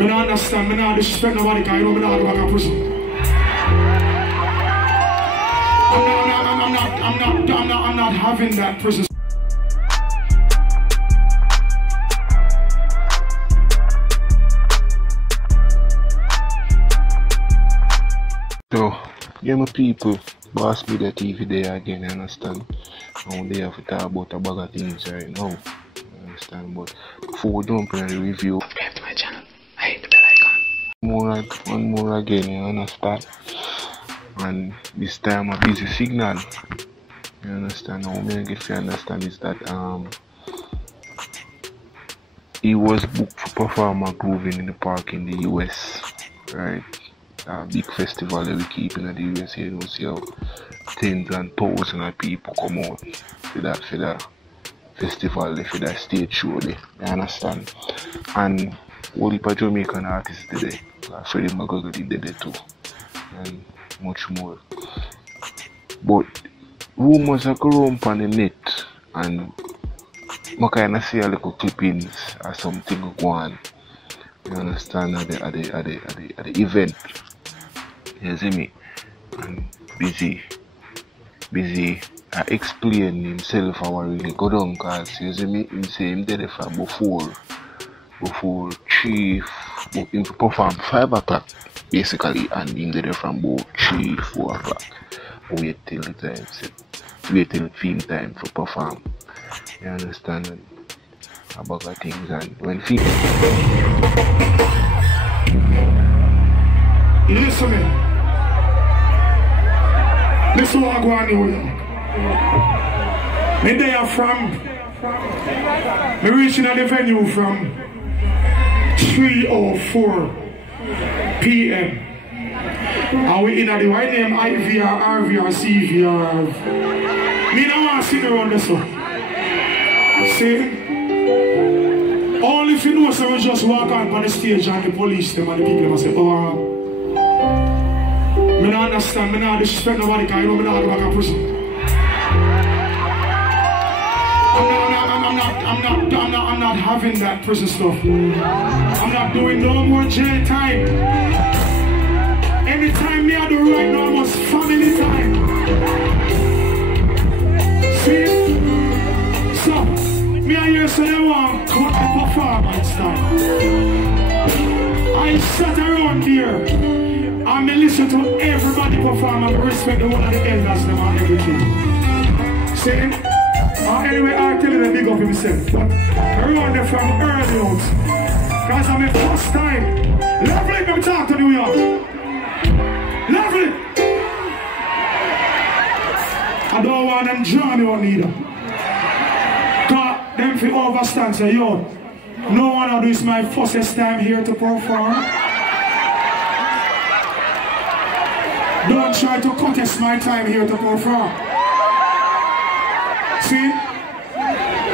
I don't understand, I don't disrespect nobody because I know I don't go back to prison. I'm not having that prison. So, yeah, my people, Boss Media TV there again, you understand? Now they have to talk about a bag of things right now, you understand? But before we jump in the review, subscribe to my channel, I hit the bell icon. One more again, you understand? And this time a busy signal, you understand? Now, what I get to understand is that he was booked for perform a Grooving in the Park in the US, right? A big festival that we keep in the USA, you know, see how tens and thousands of people come out for that festival, for that stage show there, you understand? And all the Jamaican artists did it, Freddie McGregor did it too, and much more. But rumors are going on the net, and I kind of see a little clippings or something go on, you understand, at the event. You see me? And busy explain himself how really go down, cause you see me, him say him did it from before 3, him perform 5 o'clock basically, and him did it from about 3, 4 o'clock. Wait till the time set. Wait till the film time for perform. You understand? About the things, and when film listen me. Listen what I go on here with you. Me there from, me reaching at the venue from 3:04 p.m. And we in at the white name IVR, RVR, CVR. Me don't want to sit around this one. See? All if you know, so we just walk out on the stage and the police them and the people them say, oh, I don't understand, I don't disrespect nobody because I know I don't go back to prison. I'm not having that prison stuff. I'm not doing no more jail time. Anytime me I do right now, I must family time. See? So, me and you say they want to cut the performance time. I sat around here. I listen to everybody perform and respect the one of the elders them and everything. See? Anyway, I'll tell you the big up himself. But around there from early out. Because I'm the first time. Lovely, let me talk to New York. Lovely. I don't want them journey on either. Because them feel overstand say, yo, no one of this is my first time here to perform. Don't try to contest my time here to perform. See?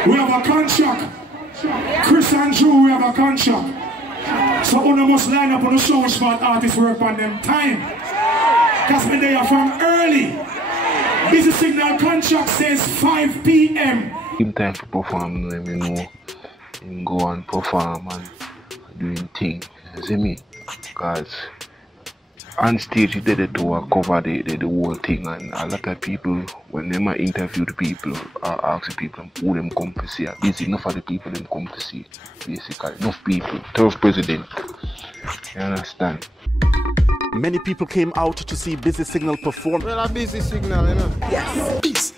We have a contract. Chris and Drew, we have a contract. So we must line up on the show smart artists work on them time. Because when they are from early. Busy Signal contract says 5 p.m. Him time to perform, let me know. Him go and perform and doing things. You see me? Because on stage he did it to cover the whole thing, and a lot of people when they might interview the people or ask the people who them come to see, busy enough of the people them come to see, basically enough people, 12 president, you understand? Many people came out to see Busy Signal perform. Well, a Busy Signal, you know. Yes, peace.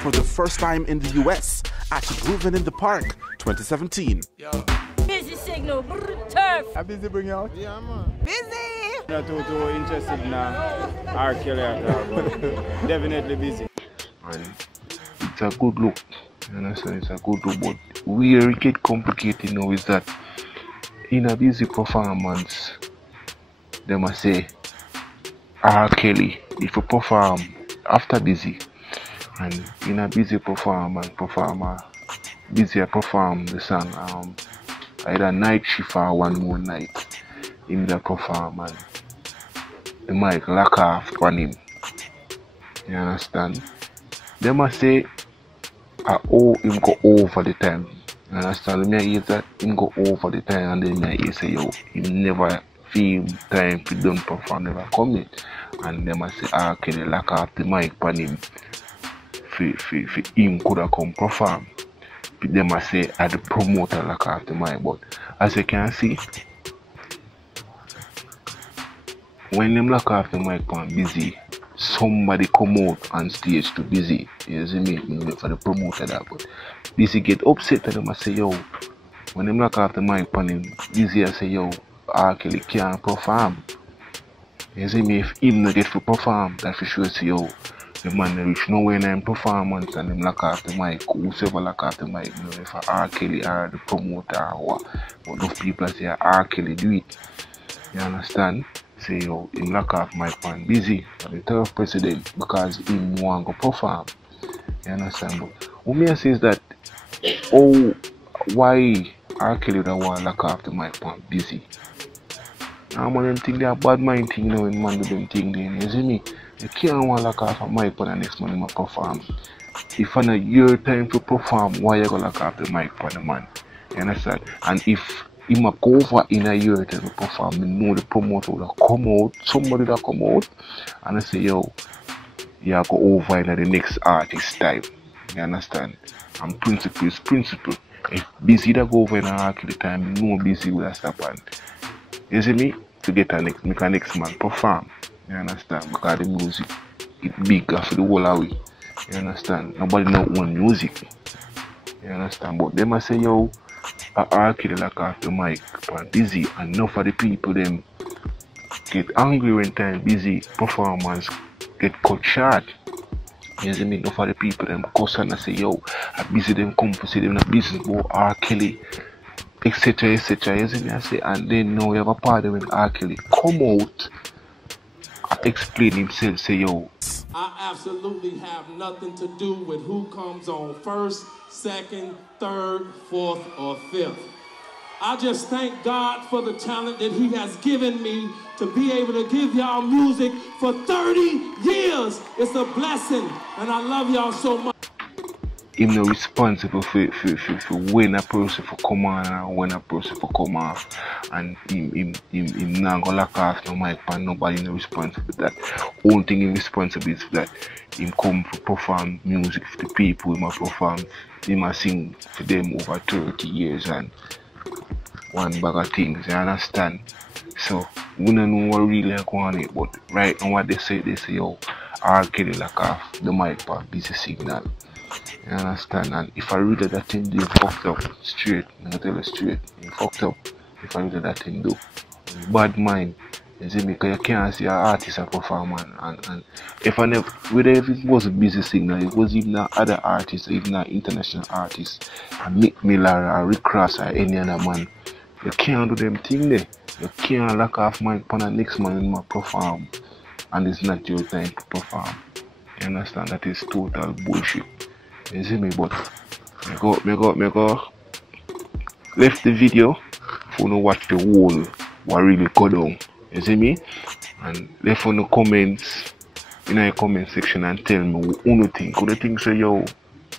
For the first time in the US at Grooving in the Park 2017. Yo. Busy Signal, turf. A Busy bring you out? Yeah, man. Busy. Not too interested in R. Kelly at all, but definitely Busy. And it's a good look, you understand? It's a good look, but where it get complicated now is that in a Busy performance, they must say R. Kelly, if you perform after Busy, and in a Busy performance, Busy perform the song either night shift or one more night. Him the perform and the mic lock off on him. You understand? They must say him go over the time. You understand? Me I hear that him go over the time and then I hear say yo, he never feel time to done perform, never come in. And them I say R. Kelly lock off the mic on him for him could have come perform. Them I say at the promoter lock off the mic, but as you can see, when them lock off the mic on Busy, somebody come out on stage to Busy. You see me for the promoter that, but Busy get upset and them I say yo, when them lock off the mic on him, Busy I say yo, R. Kelly can't perform. You see me, if him not get to perform, that for sure say yo, the man reach nowhere in him performance and them lock off the mic, whosoever lock off the mic, you know, if R. Kelly or the promoter or what, but those people say R. Kelly do it. You understand? Say yo, him lock off mic on Busy for the third president because him want to perform. You understand? But what me say is that why R. Kelly that want lock off the mic on Busy? Now man them think they are bad mind thing, you know, when man do them thing then, you see me? You can't want to lock off a mic on the next man in my perform. If on a year time to perform, why you gonna lock off the mic on the man? You understand? And if he might go over in a year time to perform, you know the promoter will come out, somebody that come out, and I say, yo, you go over in the next artist time. You understand? And principle is principle. If Busy that go over in a time, you know Busy will stop and you see me? To get a next, make a next man perform. You understand? Because the music is big for the whole away. You understand? Nobody know one music. You understand? But them I say yo, R. Kelly lock off the mic on Busy, and enough of the people them get angry when time Busy performance get cut short. You see me? Enough of the people them cuss and I say yo, Busy them come to see them in a business about R. Kelly, etc. etc. You see me? I say, and then now you have a party when R. Kelly come out and explain himself, say yo, I absolutely have nothing to do with who comes on first, second, third, fourth, or fifth. I just thank God for the talent that he has given me to be able to give y'all music for 30 years. It's a blessing, and I love y'all so much. him not responsible for when a person for come on and when a person for come off, and him not gonna lock off no mic and nobody not responsible for that. Only thing him responsible is that him come to perform music for the people, him a perform, him a sing for them over 30 years and one bag of things, you understand? So we don't know what really going on it, but right now what they say yo, R. Kelly lock off the mic for Busy Signal. You understand? And if I read that thing do fucked up straight, I'm gonna tell you straight, you fucked up if I read that thing do. Bad mind. You see me, because you can't see an artist a perform and if I never, whether if it was a Busy Signal, it was even other artists, even an international artist, and Mick Miller or Rick Ross or any other man, you can't do them thing there. You can't lock off mic upon the next man in my perform and it's not your time to perform. You understand? That is total bullshit. You see me, but me go left the video for no watch the whole what really go down. You see me? And left on the comments in the comment section and tell me who you think. Who you think say yo,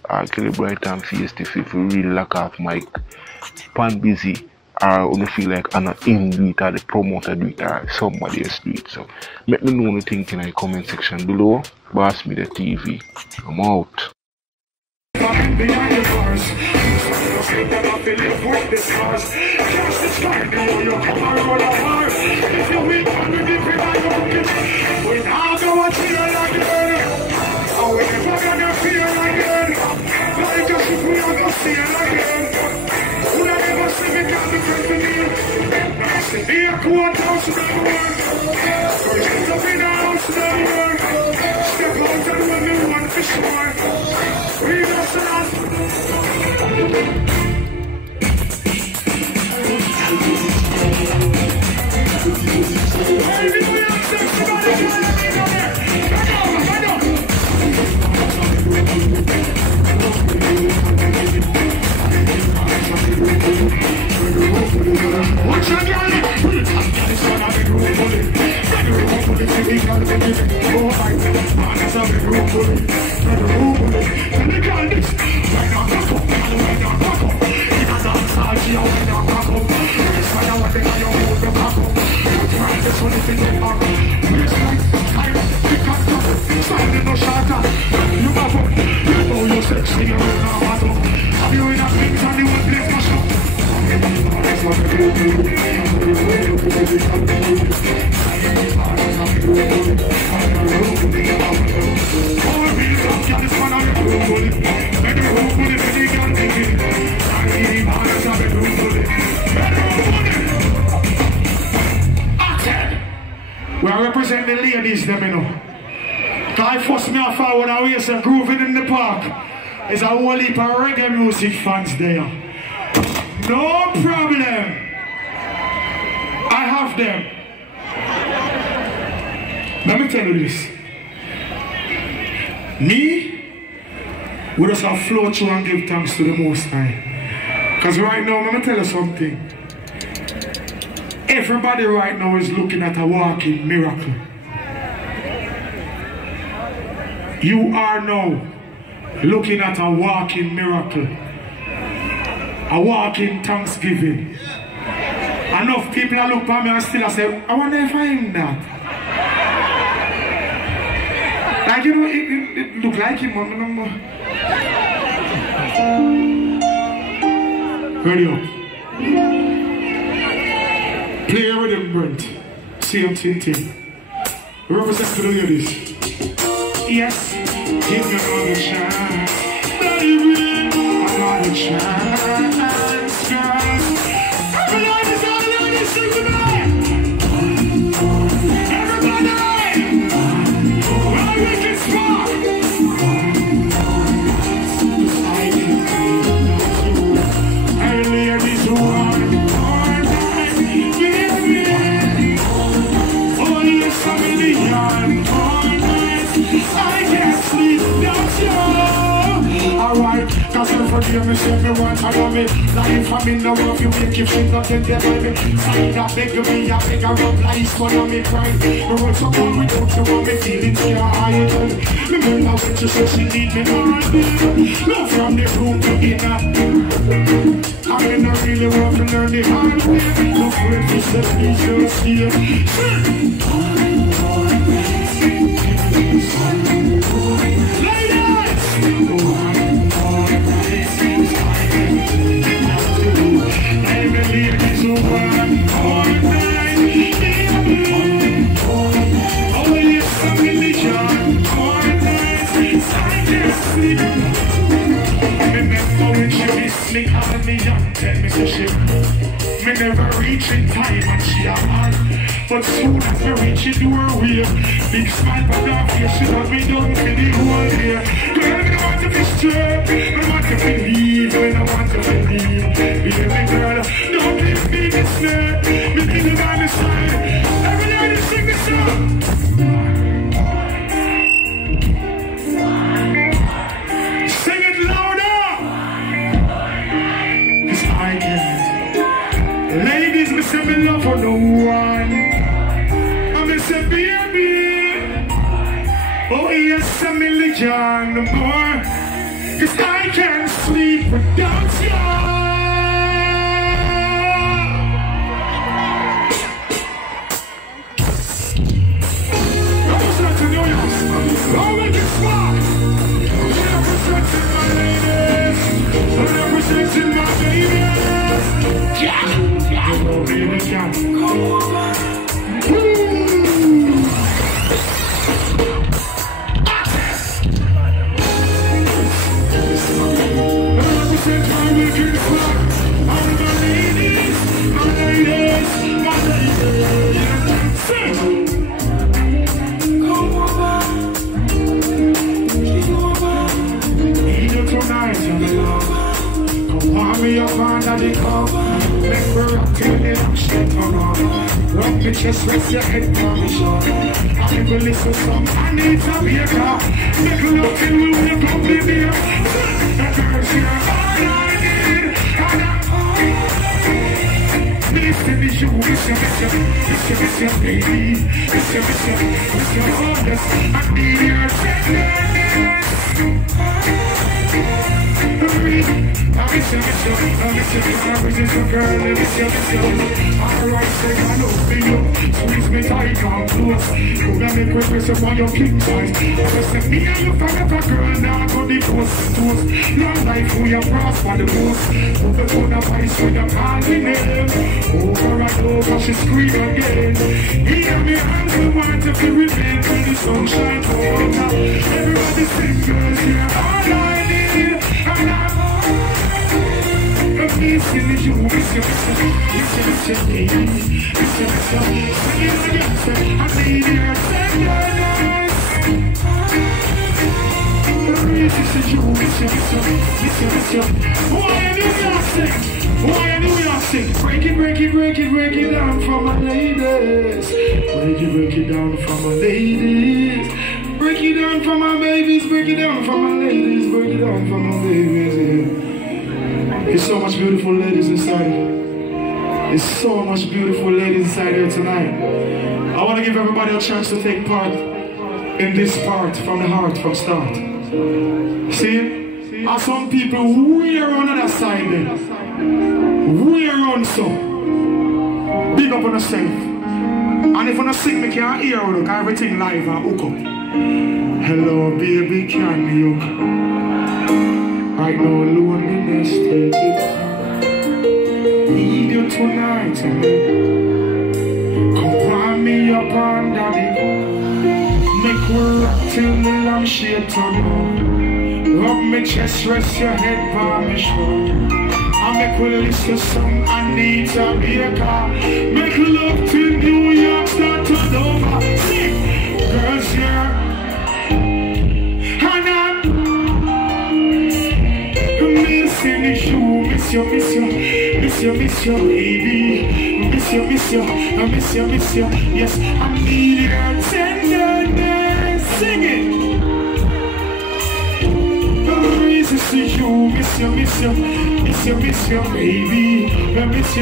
R. Kelly Brighton face if you really lock off mic pan Busy, or you feel like I'm not in do it or the promoter do it or somebody else do it. So let me know what you think in the comment section below. Boss Me The TV. I'm out. Behind the bars, that I feel live with the scars. Just describe me on your car for the heart. If you will come with it, I don't get it. When I go and feel like it, I will never gonna feel like it. Like just if we are gonna feel like it. Who I never see me down the front of me. I see the aqua house of the world. First up in the house of the world. Step out and when me want to shore. We just lost. What's your see you with no battle. Have you in a things and the one place mash up? That's what I we are representing the ladies, them, you know. I force me off forward and we are grooving in the park. There's a whole heap of reggae music fans there. No problem. I have them. Let me tell you this. Me, we just have flow through and give thanks to the Most High. Because right now, let me tell you something. Everybody right now is looking at a walking miracle. You are now looking at a walking miracle. A walking Thanksgiving. Enough people look at me and still say, I wonder if I'm that. Like, you know, it look like him. Ready up. Play with him, Brent. Same thing. Represent to the ladies. Yes, give me another chance. Baby, another chance, girl. Everybody, sing tonight. Everybody, well, we can spark. Hey, ladies, one more time. Oh, yes, I'm in the yard. I can't sleep without you. Alright, cause you forgive me, say me want to love me. Lying for me, no love you, make you feel nothing there by me. Sign that beg me, I beg a rub lies for me pride. Me want someone without you, want me feeling scared. Remember when she said she need me all day. Love from the room to dinner. I mean, I really want to learn the hard way. No friend, she said, please just here. Me call me young, tell me so she me never reach in time and she a man. But soon as me reach it to her way, big smile but her face, she got me done for the whole day. Girl, me want to be straight, me want to believe, me no want to believe. Baby girl, don't give me this snare, me give it on the side. Everybody sing this song. Ladies, me say me love for no one. And me say baby, oh yes, I'm in the John no more. Cause I can't sleep without you. Representing New York, all we can spark. Representing my ladies, representing my babies. Yeah. Just rest your head on the shore. I will listen some. I need some beer car. Make love till we will come to beer. That girl's here. All I need. Miss you, miss you, baby. Miss you, honest. I need your tenderness. I miss you, girl. I miss you. Alright, say I love you. Squeeze me tight and close. Could I make request upon your king size? Just let me and you forever, girl. Now go the post to us. Your life will you prosper the most. Put the phone up ice when you call me name. Over and over, she scream again. Hear me and we want to be remain when the sunshine comes out. Everybody sing, girls, you're all I need. And I'm missing you, miss you, baby. Miss you. Sing it again, say, I need your tenderness. Miss you. Why do you sing? Break it down for my ladies. Break it down for my ladies. Break it down for my babies. Break it down for my ladies. Break it down for my babies. Yeah. There's so much beautiful ladies inside here. There's so much beautiful ladies inside here tonight. I want to give everybody a chance to take part in this part from the heart, from start. See? Are some people way on the other side there? Way around so. Big up on yourself. And if you don't sing, me can't hear you, look, everything live and hook up. Hello, baby, can you hook? Right now, loneliness take it. Need you tonight. Come warm me up under it. Make me rock till the lampshade turn on. Rub me chest, rest your head by me shoulder. I make we listen to some Anita Baker. Make love till New York start to over. Sing, girls, yeah. And I'm missing you, miss you, baby. Miss you. Yes, I need your tenderness. Sing it. Miss you, baby. Miss you.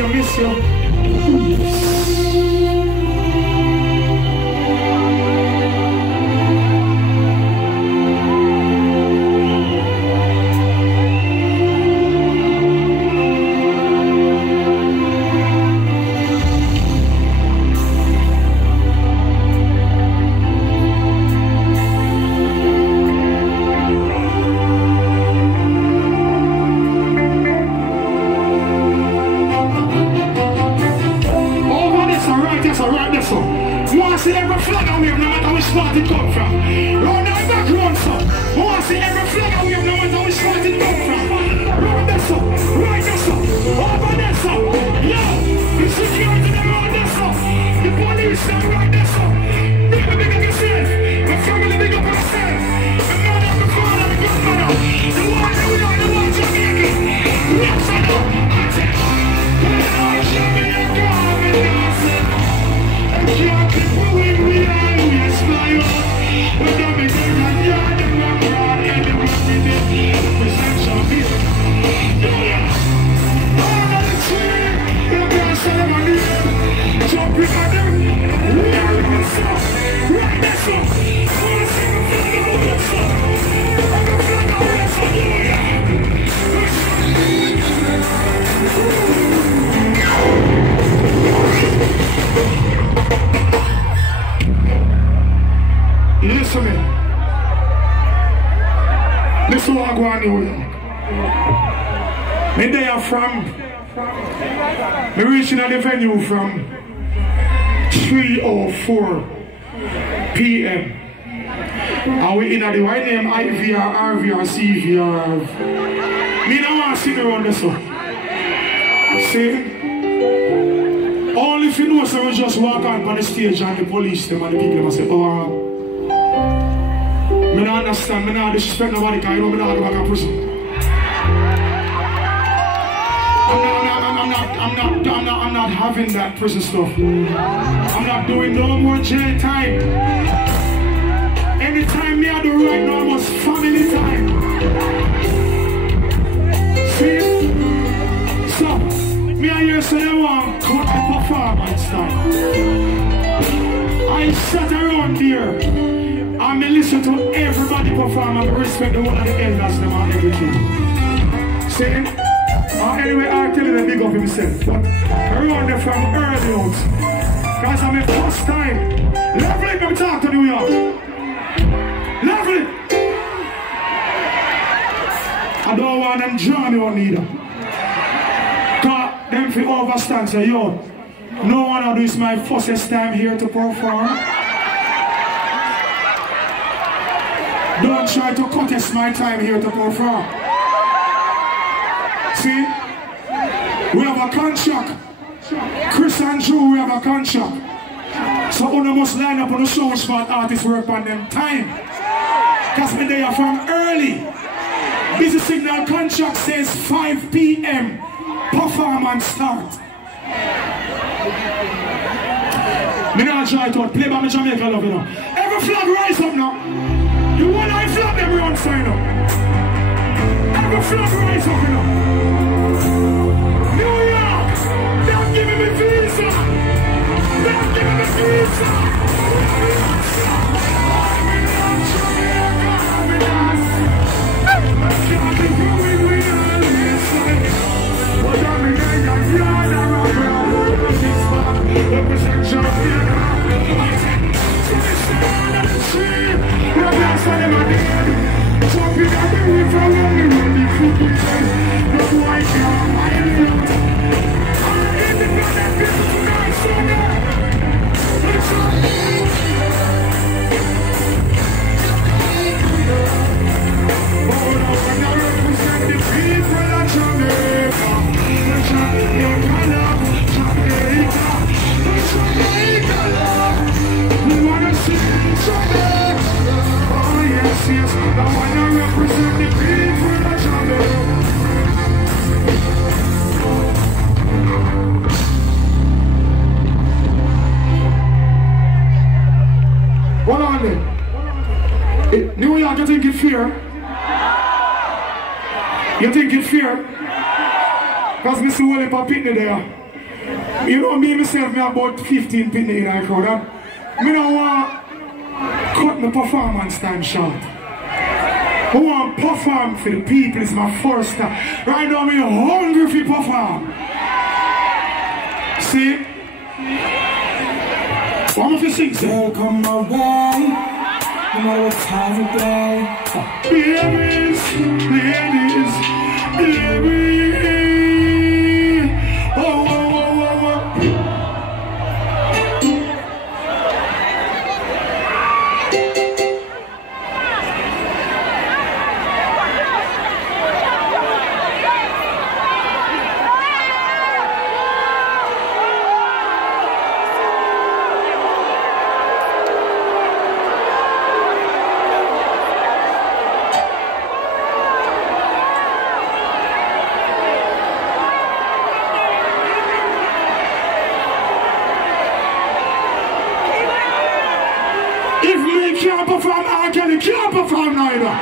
See every flag I wave, no matter which part it come from. Round the background, so. I want to see every flag I wave, no matter which part it come from. Round there, so. Right there, so. Over there, so. Yo, the security, them around there, so. The police, them right there, so. Big up yourself. My family, big up yourself. The mother, the father, the grandmother. The one that we are, the one Jamaican. Yes, I know. I tell you. When I show me a girl, me dancing. Can't keep moving me on, we aspire. But I'm in the yard and I'm proud and I'm ready. Presentation here. Yeah. All of the tree, the girls that I'm on the air. Jumping on them. We're in the sun. Right there, so. I want to see the flag over the sun. The flag over the sun. Yeah. Listen me. Listen what I go on here. Me there from. Me reaching at the venue from 3:04 p.m. And we in at the white name IVR, RVR, CVR. Me don't want to sit around this one. See? Only if you know someone just walk out on the stage and the police them and the people them say, oh, I don't understand, I don't disrespect nobody because I know I don't go back to prison. I'm not having that prison stuff. I'm not doing no more jail time. Anytime me I do right now, I must family time. See? So, me and you say they want to cut the performance time. I sat around there. I listen to everybody perform and respect the one of the elders them and everything. See? Anyway, I tell you the big up himself. But around there from early out, Guys, I'm in first time. Lovely, let me talk to New York. Lovely. I don't want them Johnny on either. Cause them fi overstand say, yo, no one of this is my first time here to perform. Don't try to contest my time here to perform. See? We have a contract. Chris and Drew, we have a contract. So you must line up on the show smart artists work on them time. Because when they are from early. Busy Signal contract says 5 p.m. performance start. Me not try to play by me Jamaica love, you know. Every flag rise up now. You want I flag them we on sign up. Every flag rise up, you know. New York, they're giving me visa. They're giving me visa. New York, you think it's fear? You think it's fear? Because I see one of pitney there. You know me myself, me about 15 pitney in that crowd. I don't want to cut my performance time short. I want to perform for the people, it's my first time. Right now I'm hungry for perform. See? One of you sings. Girl, come my way. You know what time of day. Ladies, ladies, ladies. Oh, oh, oh, oh, oh. If me can't perform, I can't perform neither.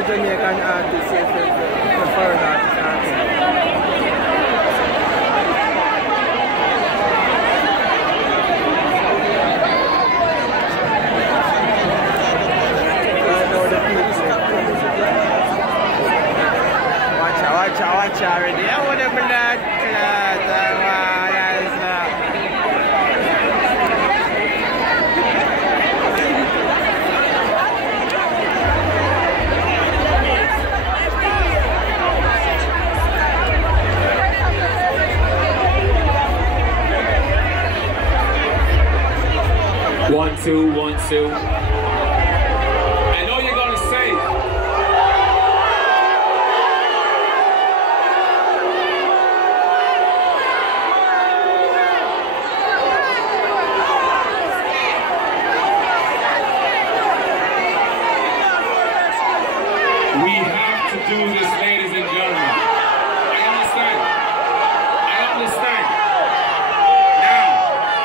Jamaican artists, the foreign artists. Watch out already. I want to be that. One, two, 1, 2. I know you're gonna say. We have to do this, ladies and gentlemen. I understand. I understand.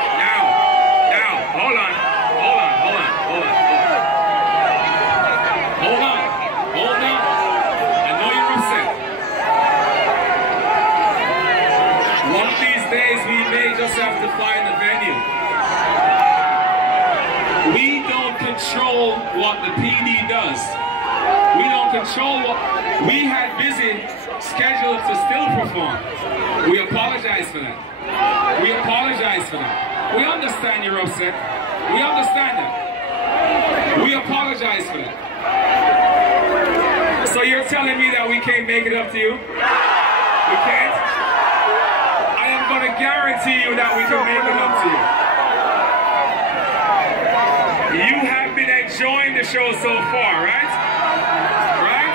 Now, hold on. I know you're upset. One of these days we may just have to find a venue. We don't control what the PD does. We don't control what we had busy scheduled to still perform. We apologize for that. We apologize for that. We understand you're upset. We understand that. We apologize for that. So you're telling me that we can't make it up to you? We can't? I am going to guarantee you that we can make it up to you. You have been enjoying the show so far, right? Right?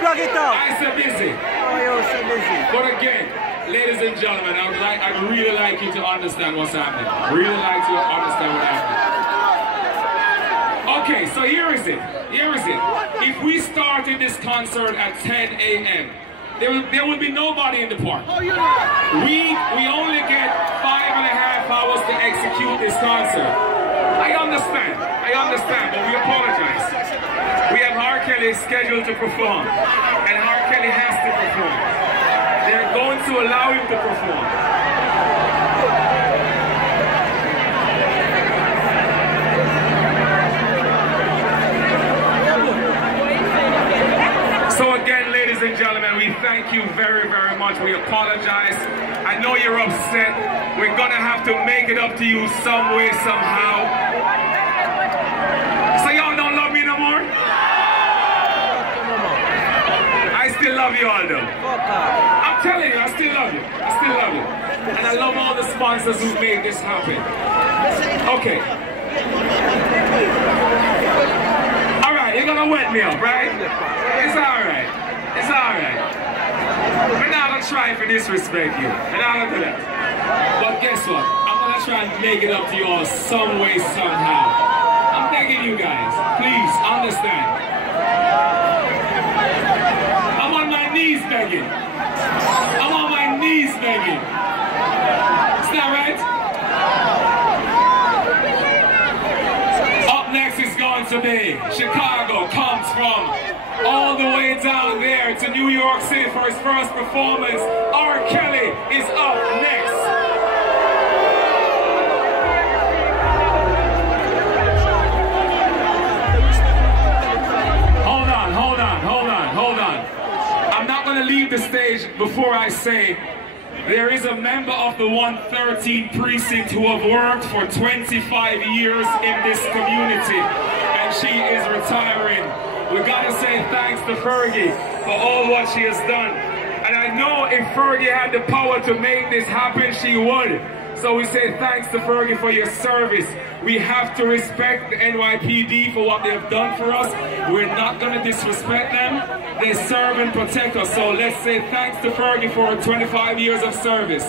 Plug it up. I said busy. Oh, you're so busy. But again, ladies and gentlemen, I'd really like you to understand what's happening. Really like to understand what's happening. Okay, so here is it. If we started this concert at 10 a.m., there would be nobody in the park. We only get 5.5 hours to execute this concert. I understand, but we apologize. We have R. Kelly scheduled to perform, and R. Kelly has to perform. They're going to allow him to perform. So again, ladies and gentlemen, we thank you very, very much. We apologize. I know you're upset. We're gonna have to make it up to you some way, somehow. So y'all don't love me no more? I still love you all though. I'm telling you, I still love you. I still love you. And I love all the sponsors who made this happen. Okay. Alright, you're gonna wet me up, right? It's alright. It's alright. We're not gonna try for disrespect you. We're not gonna do that. But guess what? I'm gonna try and make it up to you all some way, somehow. I'm begging you guys, please understand. I'm on my knees begging. I'm on my knees begging. Is that right? Up next is going to be Chicago comes from all the way down there to New York City for his first performance. R. Kelly is up next. Hold on. I'm not going to leave the stage before I say there is a member of the 113th precinct who have worked for 25 years in this community, and she is retiring. We got to say thanks to Fergie for all what she has done. And I know if Fergie had the power to make this happen, she would. So we say thanks to Fergie for your service. We have to respect the NYPD for what they have done for us. We're not going to disrespect them. They serve and protect us. So let's say thanks to Fergie for her 25 years of service.